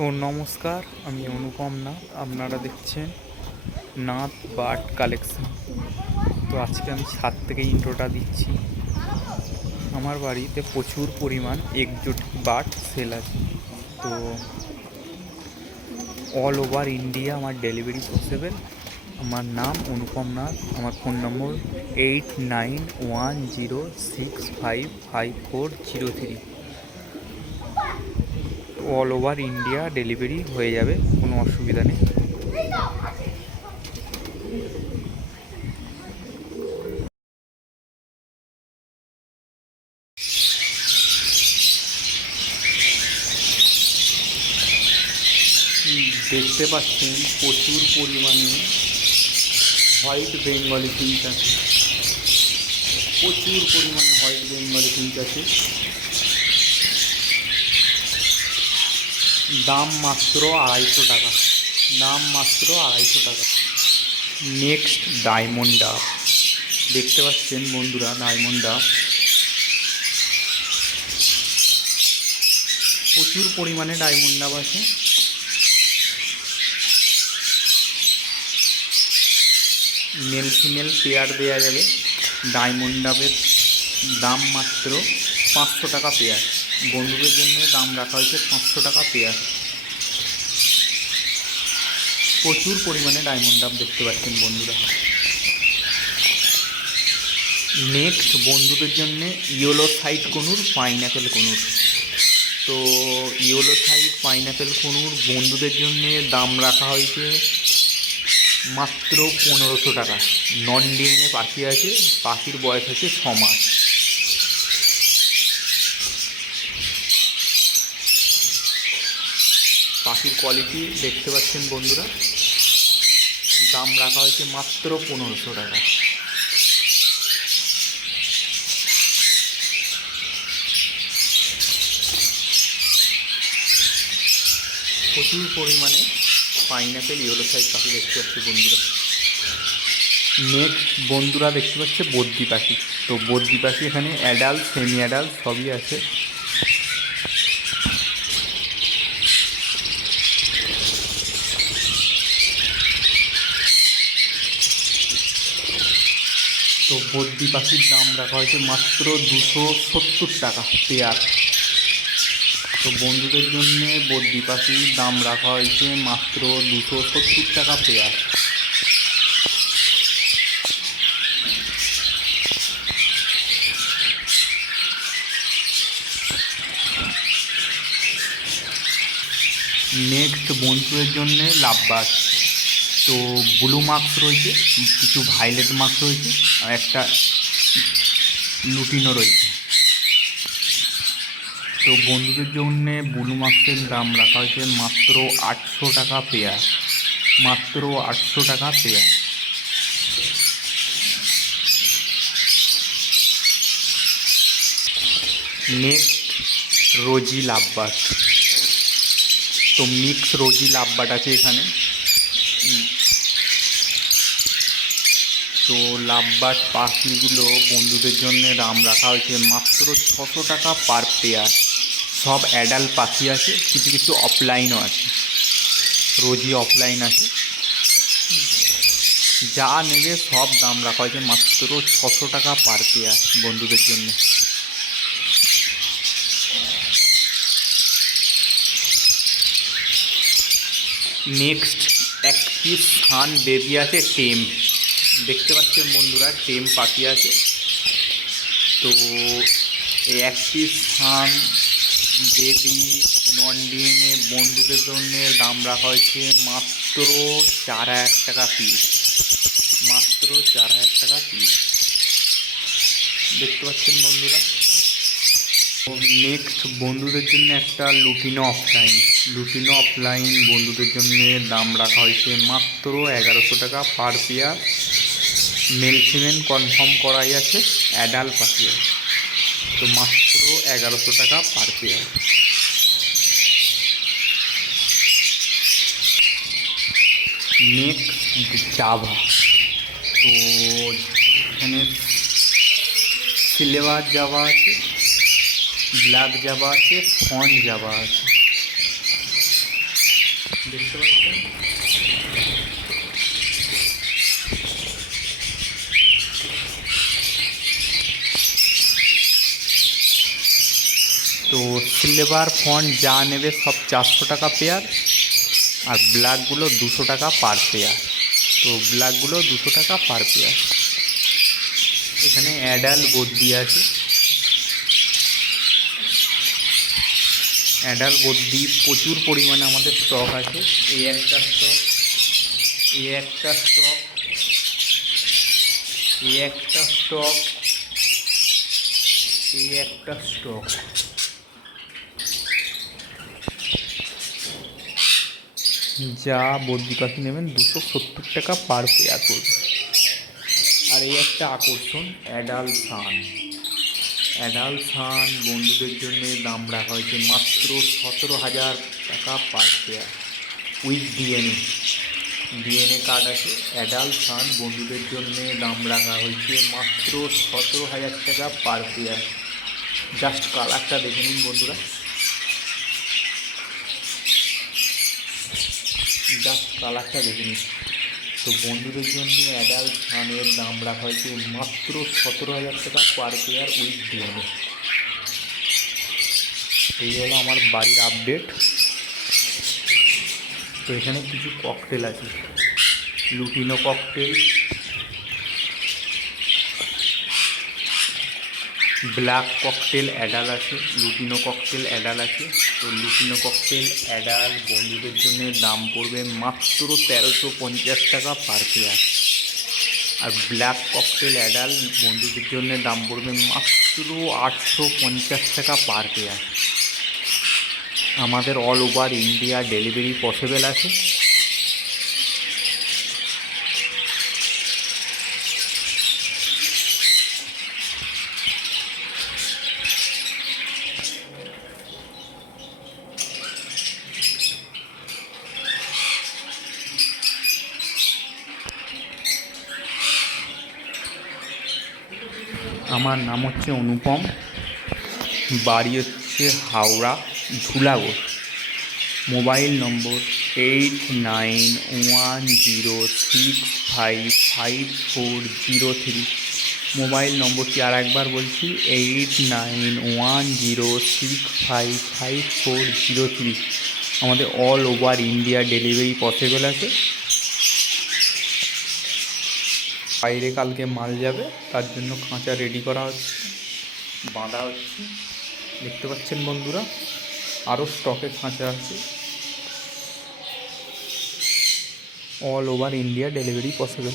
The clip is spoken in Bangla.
নমস্কার, আমি অনুপম নাথ। আপনারা দেখছেন নাথ বার্ড কালেকশন। তো আজকে আমি ছাদ থেকে ইন্ট্রোটা দিচ্ছি। আমার বাড়িতে প্রচুর পরিমাণ এক্সোটিক বার্ড সেল আছে। তো অল ওভার ইন্ডিয়া আমার ডেলিভারি পসিবল। আমার নাম অনুপম নাথ। আমার ফোন নম্বর 8910655540 অল ওভার ইন্ডিয়া ডেলিভারি হয়ে যাবে, কোনো অসুবিধা নেই। দেখতে পাচ্ছেন প্রচুর পরিমাণে হোয়াইট বেঙ্গলি ফিঞ্চ আছে। প্রচুর পরিমাণে হোয়াইট বেঙ্গলি ফিঞ্চ আছে। দাম মাত্র 250 টাকা। দাম মাত্র 250 টাকা। নেক্সট ডায়মন্ড ডাব। দেখতে পাচ্ছেন বন্ধুরা, ডায়মন্ড ডাব প্রচুর পরিমাণে ডায়মন্ড ডাব আছে। মেল ফিমেল পেয়ার দেওয়া যাবে। ডায়মন্ড ডাবের দাম মাত্র 500 টাকা পেয়ার। বন্ধুদের জন্য দাম রাখা হয়েছে 500 টাকা পেয়ার। প্রচুর পরিমাণে ডায়মন্ড ডাব দেখতে পাচ্ছেন বন্ধুরা। নেক্সট বন্ধুদের জন্য yellow side conure, pineapple conure. তো ইয়েলো সাইড পাইনঅ্যাপেল কনুর বন্ধুদের জন্য দাম রাখা হয়েছে মাত্র 1500 টাকা। নন ডিএনএ পাখি আছে, পাখির বয়স হচ্ছে 6 মাস। পাখির কোয়ালিটি দেখতে পাচ্ছেন বন্ধুরা। দাম রাখা হয়েছে মাত্র 1500 টাকা। প্রচুর পরিমাণে পাইনঅ্যাপেল ইয়েলো সাইজ পাখি দেখতে পাচ্ছি বন্ধুরা। নেক্সট বন্ধুরা দেখতে পাচ্ছে বদ্রি পাখি। তো বদ্রি পাখি এখানে অ্যাডাল্ট সেমি অ্যাডাল্ট সবই আছে। তো বদ্রি পাখির দাম রাখা হয়েছে মাত্র 270 টাকা পেয়ার। তো বন্ধুদের জন্য বদ্রি পাখির দাম রাখা হয়েছে মাত্র 270 টাকা পেয়ার। নেক্সট বন্ধুদের জন্য লাভবার্ড। তো ব্লু মার্কস রয়েছে, কিছু ভায়োলেট মার্কস রয়েছে, আর একটা লুটিনো রয়েছে। তো বন্ধুদের জন্য ব্লু মার্কসের দাম রাখা হয়েছে মাত্র 800 টাকা পেয়ার। মাত্র 800 টাকা পেয়ার। নেক্সট রোজি লাভবার্ড। তো মিক্স রোজি লাভবার্ড আছে এখানে। তো লাভবার্ড পাখিগুলো বন্ধুদের জন্য দাম রাখা হয়েছে মাত্র 600 টাকা পার পেয়ার। সব অ্যাডাল্ট পাখি আছে, কিছু কিছু অফলাইনও আছে, রোজি অফলাইন আছে। যা নেবে সব দাম রাখা হয়েছে মাত্র 600 টাকা পার পেয়ার বন্ধুদের জন্য। নেক্সট এক পিস সান বেবি আছে টেম। দেখতে পাচ্ছেন বন্ধুরা, টেম পাখি আছে। তো এই এক পিস সান বেবি নন ডিএনএ বন্ধুদের জন্য দাম রাখা হয়েছে মাত্র 4000 টাকা পিস। মাত্র 4000 টাকা পিস। দেখতে পাচ্ছেন বন্ধুরা। নেক্সট বন্ধুদের জন্য একটা লুটিনো অফলাইন। লুটিনো অফলাইন বন্ধুদের জন্য দাম রাখা হয়েছে মাত্র 1100 টাকা per pair. Male female confirm করাই আছে, অ্যাডাল্ট পাখি আছে। তো মাত্র 1100 টাকা পার পেয়ার। Next Java. তো এখানে সিলভার জাভা আছে, ব্ল্যাক জাভা আছে, ফন্ট জাভা আছে। দেখতে পাচ্ছেন। তো সিলভার ফন্ট যা নেবে সব 400 টাকা পেয়ার, আর ব্ল্যাকগুলো 200 টাকা পার পেয়ার। তো ব্ল্যাকগুলো 200 টাকা পার পেয়ার। এখানে অ্যাডাল গদ্দি আছে, অ্যাডাল গদ্দি প্রচুর পরিমাণে আমাদের স্টক আছে। এই একটা স্টক, এই একটা স্টক, এই একটা স্টক, এই একটা স্টক। যা বদ্রি পাখি নেবেন 270 টাকা পার পেয়ার পড়বে। আর এই একটা আকর্ষণ অ্যাডাল সান, অ্যাডাল সান বন্ধুদের জন্য দাম রাখা হয়েছে মাত্র 17,000 টাকা per pair with DNA card আছে। অ্যাডাল সান বন্ধুদের জন্য দাম রাখা হয়েছে মাত্র 17,000 টাকা পার পেয়ার। জাস্ট কালারটা দেখে নিন বন্ধুরা, জাস্ট কালারটা দেখে নিন। তো বন্ধুদের জন্য অ্যাডাল সানের দাম রাখা হয়েছে মাত্র 17,000 টাকা পার পেয়ার উইথ ডিএনএ। এই হলো আমার বাড়ির আপডেট। তো এখানে কিছু ককটেল আছে, lutino cocktail, black cocktail adult আছে, লুটিনো ককটেল অ্যাডাল আছে। তো লুটিনো ককটেল অ্যাডাল বন্ধুদের জন্য দাম পড়বে মাত্র 1350 টাকা পার পেয়ার। আর ব্ল্যাক ককটেল অ্যাডাল বন্ধুদের জন্য দাম পড়বে মাত্র 850 টাকা পার পেয়ার। আমাদের all over India delivery possible আছে। আমার নাম হচ্ছে অনুপম, বাড়ি হচ্ছে হাওড়া ধুলাগড়। মোবাইল নম্বর 8910655403। মোবাইল নম্বরটি আর একবার বলছি, 8910655403। আমাদের all over India delivery possible আছে। বাইরে কালকে মাল যাবে, তার জন্য খাঁচা রেডি করা হচ্ছে, বাঁধা হচ্ছে। দেখতে পাচ্ছেন বন্ধুরা, আরও স্টকে খাঁচা আছে। All over India delivery possible.